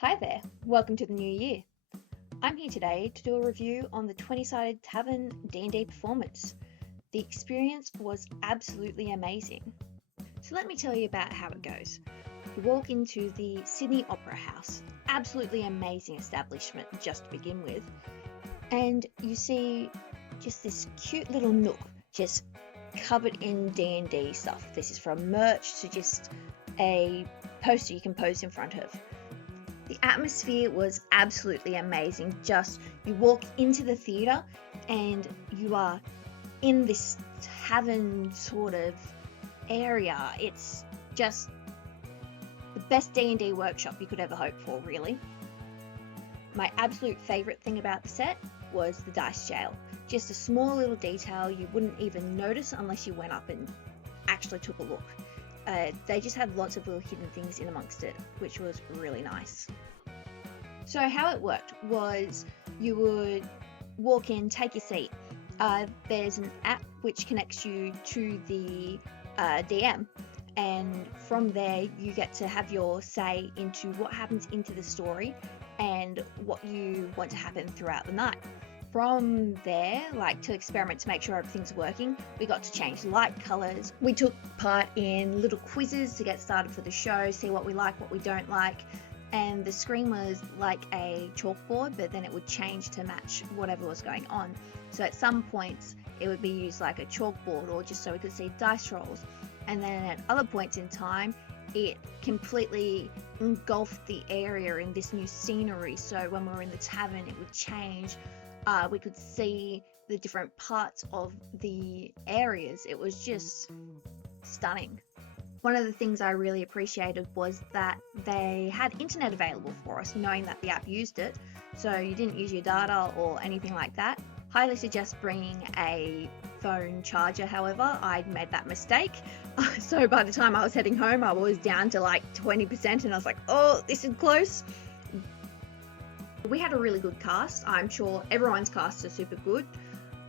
Hi there, welcome to the new year. I'm here today to do a review on the Twenty-Sided Tavern D&D performance. The experience was absolutely amazing. So let me tell you about how it goes. You walk into the Sydney Opera House, absolutely amazing establishment just to begin with, and you see just this cute little nook just covered in D&D stuff. This is from merch to just a poster you can pose in front of. The atmosphere was absolutely amazing. Just you walk into the theatre and you are in this tavern sort of area. It's just the best D&D workshop you could ever hope for, really. My absolute favourite thing about the set was the dice jail. Just a small little detail you wouldn't even notice unless you went up and actually took a look. They just had lots of little hidden things in amongst it, which was really nice. So how it worked was you would walk in, take your seat. There's an app which connects you to the DM, and from there you get to have your say into what happens into the story and what you want to happen throughout the night. From there, to experiment to make sure everything's working, we got to change light colours. We took part in little quizzes to get started for the show, see what we like, what we don't like. And the screen was like a chalkboard, but then it would change to match whatever was going on. So at some points, it would be used like a chalkboard or just so we could see dice rolls. And then at other points in time, it completely engulfed the area in this new scenery. So when we were in the tavern, it would change. We could see the different parts of the areas. It was just stunning. One of the things I really appreciated was that they had internet available for us, knowing that the app used it, so you didn't use your data or anything like that. Highly suggest bringing a phone charger, however, I'd made that mistake. So by the time I was heading home, I was down to 20% and I was like, oh, this is close. We had a really good cast. I'm sure everyone's casts are super good.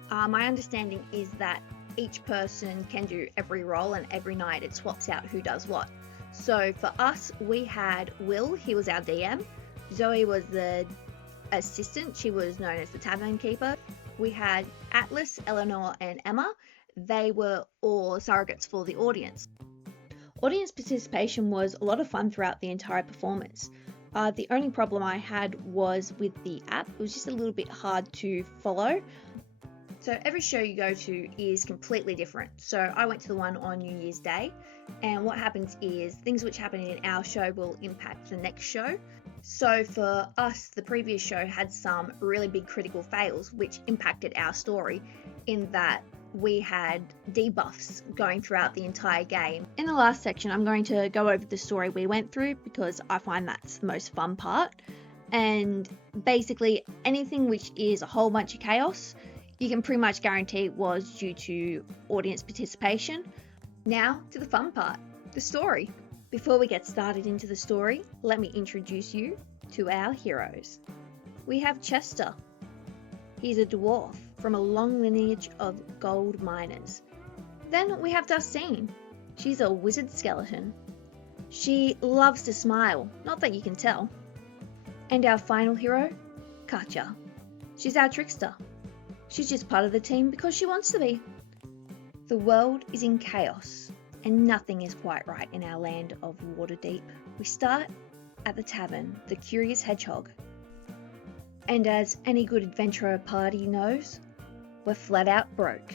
My understanding is that each person can do every role and every night it swaps out who does what. So for us, we had Will, he was our DM. Zoe was the assistant, she was known as the tavern keeper. We had Atlas, Eleanor and Emma. They were all surrogates for the audience. Audience participation was a lot of fun throughout the entire performance. The only problem I had was with the app. It was just a little bit hard to follow. So every show you go to is completely different. So I went to the one on New Year's Day, and what happens is things which happen in our show will impact the next show. So for us, the previous show had some really big critical fails which impacted our story in that we had debuffs going throughout the entire game. In the last section, I'm going to go over the story we went through because I find that's the most fun part. And basically anything which is a whole bunch of chaos, you can pretty much guarantee was due to audience participation. Now to the fun part, the story. Before we get started into the story, let me introduce you to our heroes. We have Chester. He's a dwarf from a long lineage of gold miners. Then we have Dustine. She's a wizard skeleton. She loves to smile, not that you can tell. And our final hero, Katja. She's our trickster. She's just part of the team because she wants to be. The world is in chaos, and nothing is quite right in our land of Waterdeep. We start at the tavern, the Curious Hedgehog. And as any good adventurer party knows, we're flat out broke.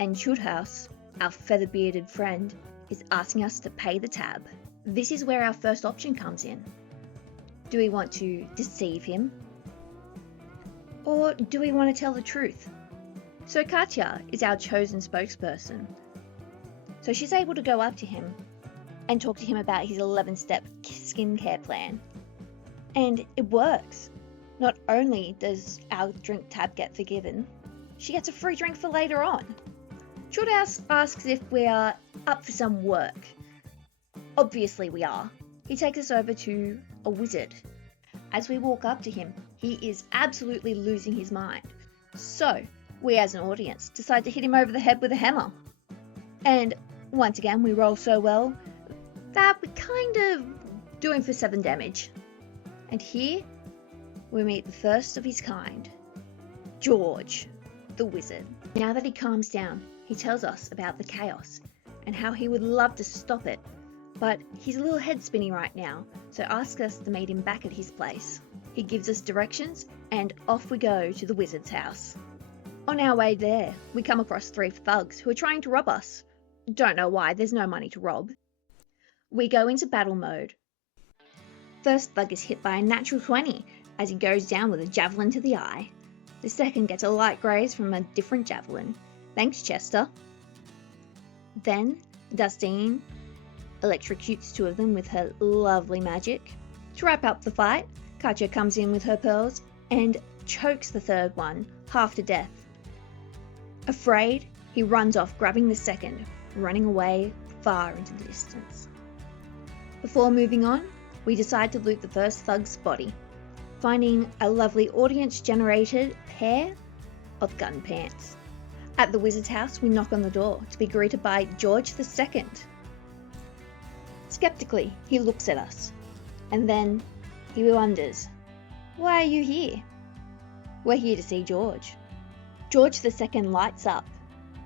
And Chudhouse, our feather-bearded friend, is asking us to pay the tab. This is where our first option comes in. Do we want to deceive him? Or do we want to tell the truth? So Katja is our chosen spokesperson. So she's able to go up to him and talk to him about his 11-step skincare plan. And it works. Not only does our drink tab get forgiven, she gets a free drink for later on. Chudhouse asks if we are up for some work. Obviously we are. He takes us over to a wizard. As we walk up to him, he is absolutely losing his mind. So, we as an audience decide to hit him over the head with a hammer. And once again, we roll so well that we kind of do him for 7 damage. And here we meet the first of his kind, George, the wizard. Now that he calms down, he tells us about the chaos and how he would love to stop it, but he's a little head spinning right now, so asks us to meet him back at his place. He gives us directions, and off we go to the wizard's house. On our way there, we come across 3 thugs who are trying to rob us. Don't know why, there's no money to rob. We go into battle mode. First thug is hit by a natural 20 as he goes down with a javelin to the eye. The second gets a light graze from a different javelin. Thanks, Chester. Then, Dustine electrocutes 2 of them with her lovely magic. To wrap up the fight, Katja comes in with her pearls and chokes the 3rd one, half to death. Afraid, he runs off, grabbing the 2nd, running away far into the distance. Before moving on, we decide to loot the first thug's body, finding a lovely audience-generated pair of gun pants. At the wizard's house, we knock on the door to be greeted by George II. Skeptically, he looks at us, and then he wonders, "Why are you here?" "We're here to see George." George II lights up.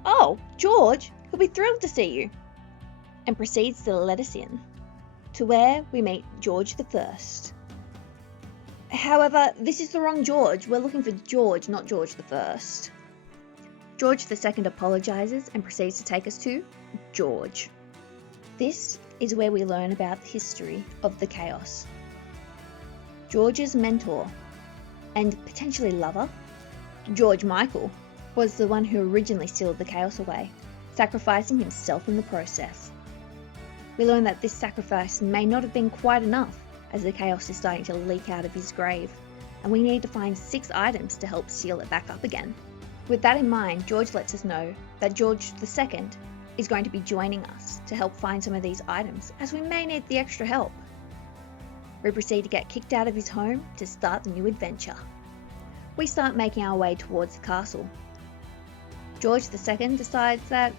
"Oh, George, he'll be thrilled to see you," and proceeds to let us in, to where we meet George I. However, this is the wrong George. We're looking for George, not George I. George II apologises and proceeds to take us to George. This is where we learn about the history of the chaos. George's mentor and potentially lover, George Michael, was the one who originally sealed the chaos away, sacrificing himself in the process. We learn that this sacrifice may not have been quite enough, as the chaos is starting to leak out of his grave, and we need to find 6 items to help seal it back up again. With that in mind, George lets us know that George II is going to be joining us to help find some of these items, as we may need the extra help. We proceed to get kicked out of his home to start the new adventure. We start making our way towards the castle. George II decides that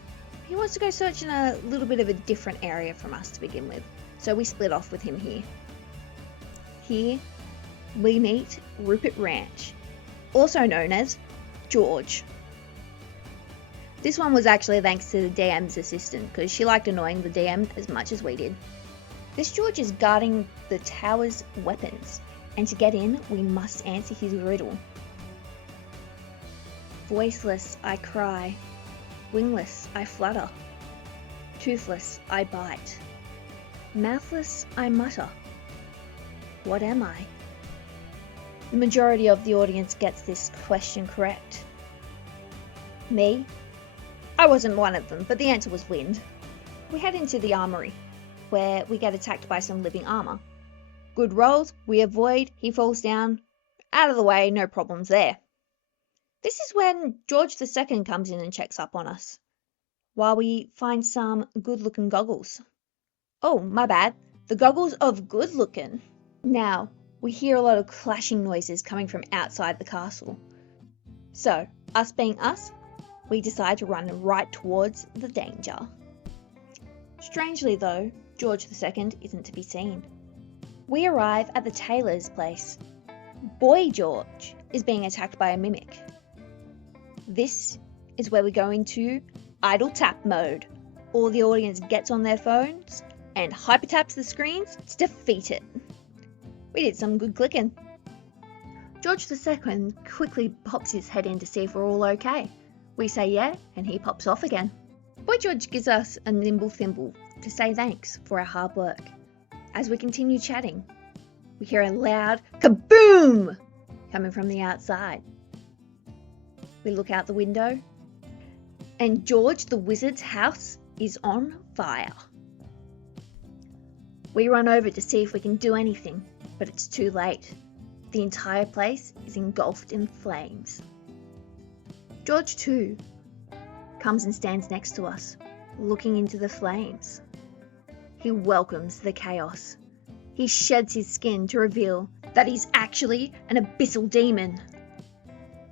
he wants to go search in a little bit of a different area from us to begin with, so we split off with him here. Here, we meet Rupert Ranch, also known as George. This one was actually thanks to the DM's assistant, because she liked annoying the DM as much as we did. This George is guarding the tower's weapons, and to get in, we must answer his riddle. Voiceless, I cry. Wingless, I flutter. Toothless, I bite. Mouthless, I mutter. What am I? The majority of the audience gets this question correct. Me? I wasn't one of them, but the answer was wind. We head into the armory, where we get attacked by some living armor. Good rolls, we avoid, he falls down. Out of the way, no problems there. This is when George II comes in and checks up on us, while we find some good-looking goggles. Oh, my bad, the goggles of good-looking. Now, we hear a lot of clashing noises coming from outside the castle. So, us being us, we decide to run right towards the danger. Strangely though, George II isn't to be seen. We arrive at the tailor's place. Boy George is being attacked by a mimic. This is where we go into idle tap mode. All the audience gets on their phones and hyper taps the screens to defeat it. We did some good clicking. George II quickly pops his head in to see if we're all okay. We say yeah, and he pops off again. Boy George gives us a nimble thimble to say thanks for our hard work. As we continue chatting, we hear a loud kaboom coming from the outside. We look out the window, and George the Wizard's house is on fire. We run over to see if we can do anything, but it's too late. The entire place is engulfed in flames. George too comes and stands next to us, looking into the flames. He welcomes the chaos. He sheds his skin to reveal that he's actually an abyssal demon.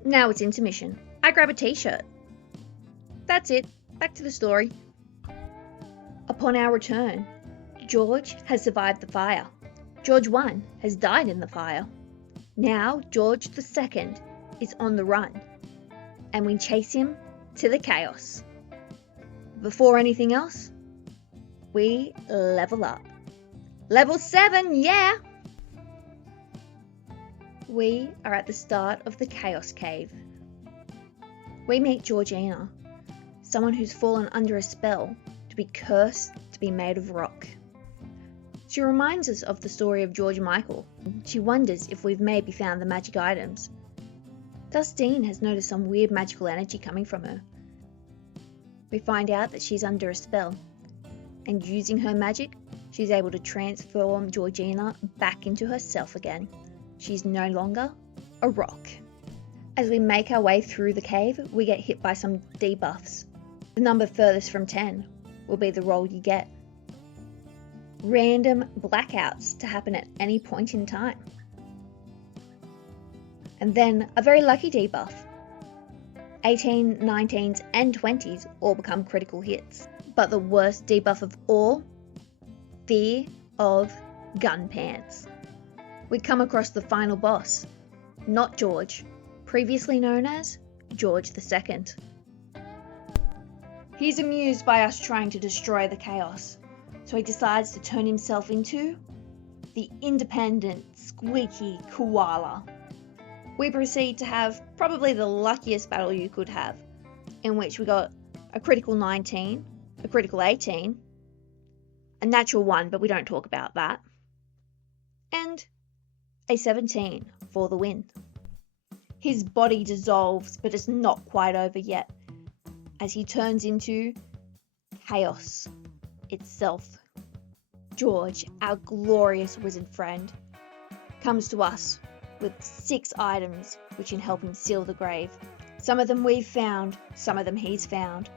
Now it's intermission. I grab a t-shirt. That's it. Back to the story. Upon our return, George has survived the fire. George I has died in the fire. Now George II is on the run, and we chase him to the chaos. Before anything else, we level up. Level 7, yeah! We are at the start of the Chaos Cave. We meet Georgina, someone who's fallen under a spell to be cursed to be made of rock. She reminds us of the story of George Michael. She wonders if we've maybe found the magic items. Dustine has noticed some weird magical energy coming from her. We find out that she's under a spell, and using her magic, she's able to transform Georgina back into herself again. She's no longer a rock. As we make our way through the cave, we get hit by some debuffs. The number furthest from 10 will be the roll you get. Random blackouts to happen at any point in time. And then a very lucky debuff. 18, 19s and 20s all become critical hits. But the worst debuff of all, fear of gun pants. We come across the final boss, not George, previously known as George II. He's amused by us trying to destroy the chaos, so he decides to turn himself into the independent, squeaky koala. We proceed to have probably the luckiest battle you could have, in which we got a critical 19, a critical 18, a natural 1, but we don't talk about that, and a 17 for the win. His body dissolves, but it's not quite over yet, as he turns into chaos itself. George, our glorious wizard friend, comes to us with 6 items which can help him seal the grave. Some of them we've found, some of them he's found.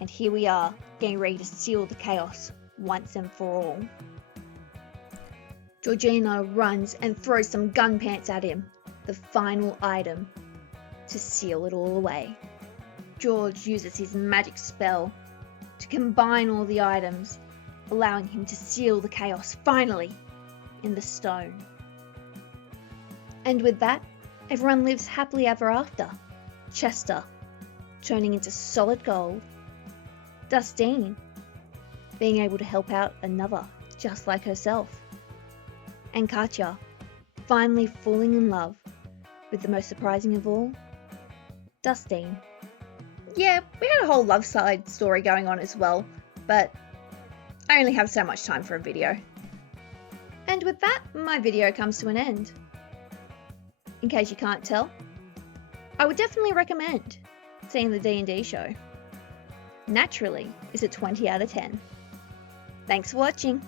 And here we are, getting ready to seal the chaos once and for all. Georgina runs and throws some gun pants at him, the final item, to seal it all away. George uses his magic spell to combine all the items, allowing him to seal the chaos finally in the stone. And with that, everyone lives happily ever after. Chester turning into solid gold. Dustine being able to help out another just like herself. And Katya finally falling in love with the most surprising of all, Dustine. Yeah, we had a whole love side story going on as well, but I only have so much time for a video. And with that, my video comes to an end. In case you can't tell, I would definitely recommend seeing the D&D show. Naturally, it's a 20 out of 10. Thanks for watching.